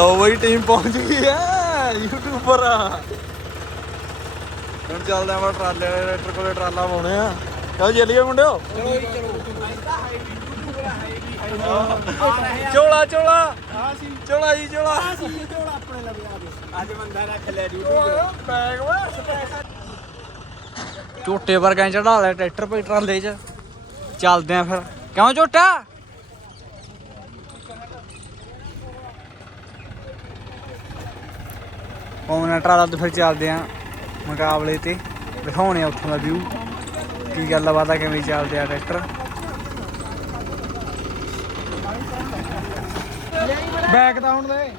ਲਓ ਬਈ ਟੀਮ ਪਹੁੰਚ ਗਈ ਹੈ ਯੂਟਿਊਬਰ ਹੁਣ ਚੱਲਦੇ ਆਂ ਟਰਾਲੇ ਵਾਲੇ ਟਰੈਕਟਰ ਕੋਲੇ ਟਰਾਲਾ ਪਾਉਣੇ ਆ ਚਲੋ ਚੱਲੀਏ ਮੁੰਡਿਓ ਚਲੋ ਜੀ ਚਲੋ ਚੋਲਾ ਚੋਲਾ ਚੋਲਾ ਜੀ ਚੋਲਾ ਆਪਣੇ ਲਵੇ ਆ ਗਏ ਅੱਜ ਬੰਦਾ ਰੱਖ ਲੈ ਜੀ ਬੈਗ ਓਏ ਝੋਟੇ ਵਰਗਾ ਚੜਾ ਲਿਆ ਟਰੈਕਟਰ ਪਈ ਟਰਾਲੇ 'ਚ ਚੱਲਦੇ ਆਂ ਫਿਰ ਕਿਉਂ ਝੋਟਾ ਪੌਣਾ ਟਰਾਲਾ ਤੇ ਫਿਰ ਚੱਲਦੇ ਆ ਮੁਕਾਬਲੇ ਤੇ। ਦਿਖਾਉਣੇ ਆ ਉੱਥੋਂ ਦਾ ਵਿਊ ਕੀ ਗੱਲ ਬਾਤ ਆ, ਕਿਵੇਂ ਚੱਲਦੇ ਆ ਟਰੈਕਟਰ ਬੈਕ ਦਾ ਦੇ।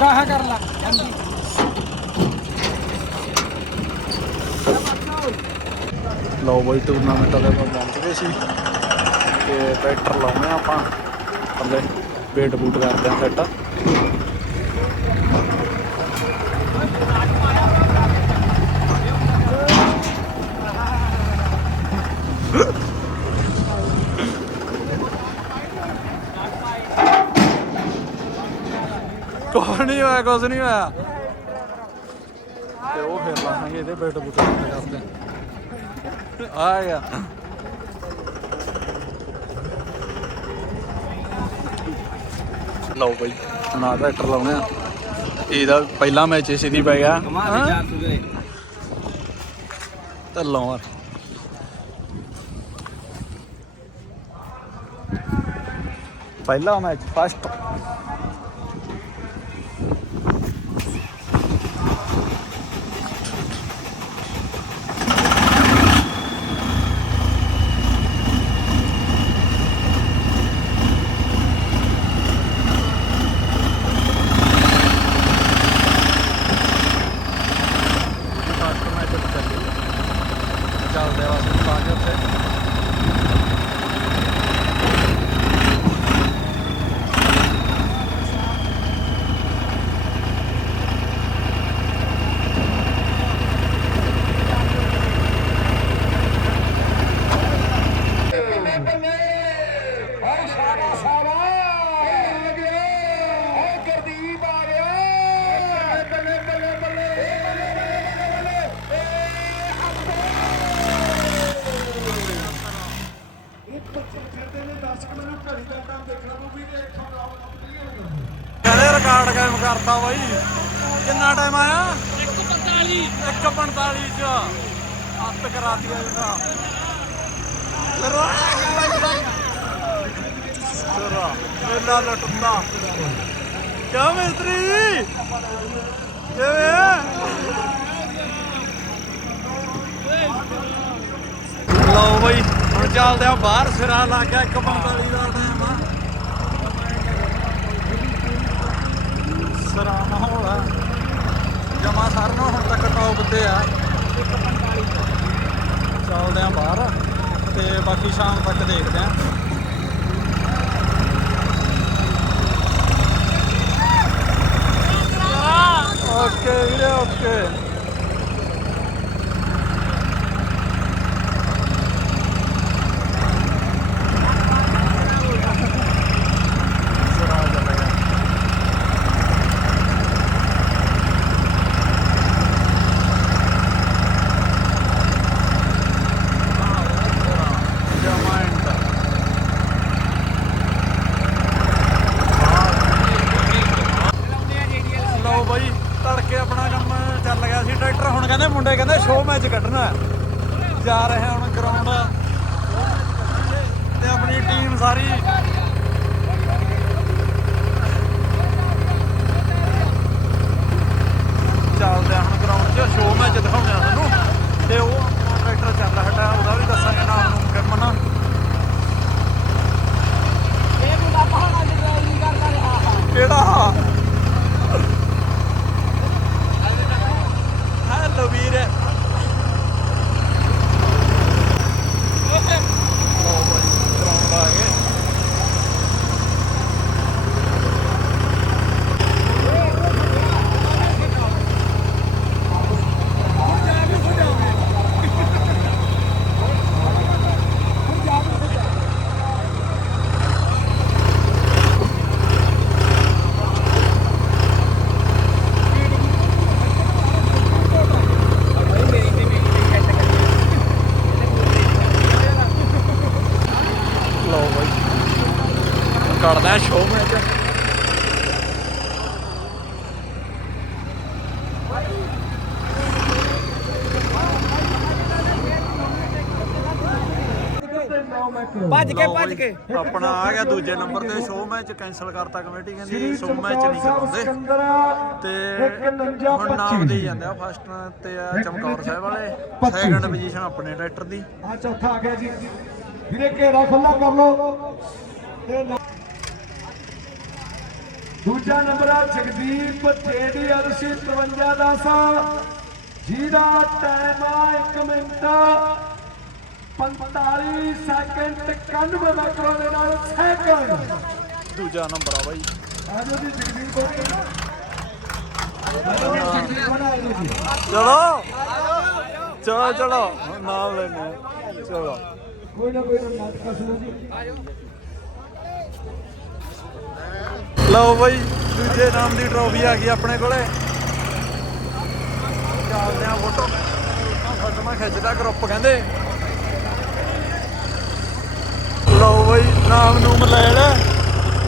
ਗਾਹ ਕਰ ਲਾ, ਹਾਂਜੀ। ਲਓ ਬਈ ਟੂਰਨਾਮੈਂਟ ਵਾਲੇ ਕੋਲ ਪਹੁੰਚ ਸੀ। ਤੇ ਟਰੈਕਟਰ ਲਾਉਣੇ ਆ ਆਪਾਂ। ਥੱਲੇ ਵੇਟ ਬੂਟ ਕਰਦੇ ਆ ਸੈੱਟ। ਕੁਛ ਨਹੀਂ ਹੋਇਆ, ਕੁਛ ਨਹੀਂ ਹੋਇਆ। ਤੇ ਉਹ ਫੇਰ ਲਾਵਾਂਗੇ ਇਹਦੇ ਵੇਟ ਬੂਟ। ਕਰਦੇ ਆ ਗਿਆ। ਲਓ ਬਈ। ਨਾ ਟਰੈਕਟਰ ਲਾਉਣੇ ਆ। ਇਹਦਾ ਪਹਿਲਾ ਮੈਚ ਇਸੇ ਦੀ ਪੈ ਗਿਆ। ਹਾਂ? ਤੇ ਪਹਿਲਾ ਮੈਚ ਫਸਟ ਮੈਚ ਚੱਲਦੇ ਵਾਸਤੇ ਪਾ ਕੇ ਉੱਥੇ ਕਹਿੰਦੇ ਰਿਕਾਰਡ ਕਾਇਮ ਕਰਤਾ ਬਾਈ। ਕਿੰਨਾ ਟਾਈਮ ਆਇਆ? 1:45 1:45 ਚ। ਹੱਥ ਕਰਾਤੀ ਇਹਦਾ ਚਰਾ ਮੇਲਾ ਲਟੁੰਦਾ ਕਿਆ ਮਿਸਤਰੀ? ਕਿਵੇਂ? ਲਓ ਬਈ ਹੁਣ ਚੱਲਦੇ ਆ ਬਾਹਰ ਸਿਰਾ ਲੱਗ ਗਿਆ 1:45 ਦਾ ਟਾਈਮ ਆ ਸਰਾ ਮਾਹੌਲ ਆ ਜਮਾ ਸਾਰਿਆਂ ਨੂੰ ਹੁਣ ਤੱਕ ਟੌਪ ਤੇ ਆ ਚੱਲਦੇ ਆ ਬਾਹਰ ਤੇ ਬਾਕੀ ਸ਼ਾਮ ਤੱਕ ਦੇਖਦੇ ਆ ਓਕੇ ਵੀਰੇ ਓਕੇ। ਜਾ ਰਹੇ ਹੁਣ ਗਰਾਊਂਡ। ਤੇ ਆਪਣੀ ਟੀਮ ਸਾਰੀ ਕਰਦੇ ਆ ਸ਼ੋਅ ਮੈਚ ਭੱਜ ਕੇ ਭੱਜ ਕੇ। ਆਪਣਾ ਆ ਗਿਆ ਦੂਜੇ ਨੰਬਰ ਤੇ ਸ਼ੋਅ ਮੈਚ ਕੈਨਸਲ ਕਰਤਾ ਕਮੇਟੀ ਕਹਿੰਦੀ ਸ਼ੋਅ ਮੈਚ ਨਹੀਂ ਕਰਾਉਂਦੇ। ਤੇ ਹੁਣ ਨਾਮ ਦੇ ਜਾਂਦੇ ਆ ਫਸਟ ਤੇ ਆ ਚਮਕੌਰ ਸਾਹਿਬ ਵਾਲੇ। ਸੈਕੰਡ ਪੋਜੀਸ਼ਨ ਆਪਣੇ ਟਰੈਕਟਰ ਦੀ। ਆ ਚੌਥਾ ਆ ਗਿਆ ਜੀ। ਵੀਰੇ ਘੇਰਾ ਖੁੱਲਾ ਕਰ ਲਓ। ਦੂਜਾ ਨੰਬਰ ਆ ਜਗਦੀਪ ਜੇਡੀਆਰ 53 ਦਾ ਸਾ ਜਿਹਦਾ ਟਾਈਮ ਆ 1 ਮਿੰਟ। 45 ਸੈਕਿੰਡ 91 ਮਾਈਕਰੋ ਦੇ ਨਾਲ ਸੈਕਿੰਡ ਦੂਜਾ ਨੰਬਰ ਆ ਬਾਈ। ਆਜੋ ਜੀ ਜਗਦੀਪ ਚਲੋ। ਚਲੋ ਚਲੋ। ਨਾਮ ਲੈਣੇ ਚਲੋ। ਕੋਈ ਨਾ ਕੋਈ ਨਾ ਨਾਟਕ ਸੁਣੋ ਜੀ। ਲਓ ਬਾਈ, ਦੂਜੇ ਨਾਮ ਦੀ ਟਰੋਫੀ ਆ ਗਈ ਆਪਣੇ ਕੋਲੇ। ਚੱਲਦੇ ਆ ਫੋਟੋ ਫੋਟੋ ਖਿੱਚਦਾ ਗਰੁੱਪ ਕਹਿੰਦੇ। ਲਓ ਬਾਈ, ਨਾਮ ਨੂੰ ਲੈ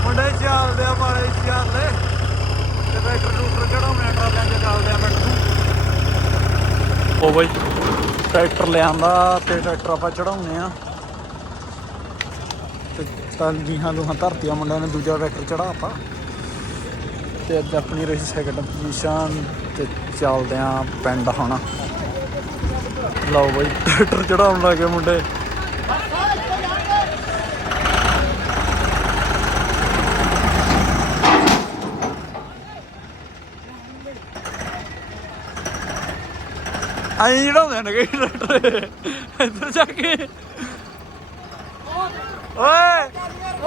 ਮੁੰਡੇ ਚੱਲਦੇ ਆ ਮਾਰੇ ਚੱਲਦੇ ਤੇ ਟਰੈਕਟਰ ਟਰੂਟਰ ਚੜਾਉਣੇ ਟਰਾਲਿਆਂ 'ਚ ਚੱਲਦੇ ਆ ਪਿੰਡ ਉਹ ਬਾਈ, ਟਰੈਕਟਰ ਲਿਆਂਦਾ ਤੇ ਟਰੈਕਟਰ ਆਪਾਂ ਚੜਾਉਣੇ ਆ। ਤੇ ਚੱਲ ਜੀਹਾਂ ਲੂਹਾਂ ਧਰਤੀਆਂ ਮੁੰਡਿਆਂ ਨੇ ਦੂਜਾ ਟਰੈਕਟਰ ਚੜਾਤਾ ਤੇ ਅੱਜ ਆਪਣੀ ਰਹੀ ਸੈਕੰਡ ਪੋਜੀਸ਼ਨ ਤੇ ਚੱਲਦੇ ਆਂ ਪਿੰਡ ਹੁਣ। ਲਓ ਬਈ ਟਰੈਕਟਰ ਚੜਾਉਣ ਲੱਗੇ ਮੁੰਡੇ। ਆਈ ਚੜਾਉਂਦੇ ਨੇ ਕਈ ਟਰੈਕਟਰ ਇੱਧਰ ਜਾ ਕੇ। ਓਏ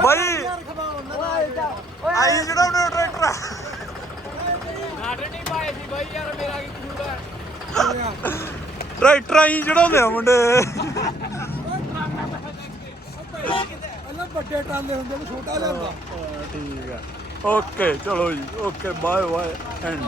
ਬਾਈ। ਆਈ ਚੜਾਉਂਦੇ ਟਰੈਕਟਰ। ਨਾਟਕ ਨਹੀਂ ਪਾਏ ਸੀ ਬਾਈ ਯਾਰ ਮੇਰਾ ਕੀ ਕਸੂਰ ਹੈ ਟਰੈਕਟਰ ਆਈ ਚੜਾਉਂਦੇ ਆ ਮੁੰਡੇ। ਪਹਿਲਾਂ ਵੱਡੇ ਟਰਾਲੇ ਹੁੰਦੇ ਨੇ ਛੋਟਾ ਲਿਆਂਦਾ ਠੀਕ ਆ ਓਕੇ ਚਲੋ ਜੀ। Okay bye bye end.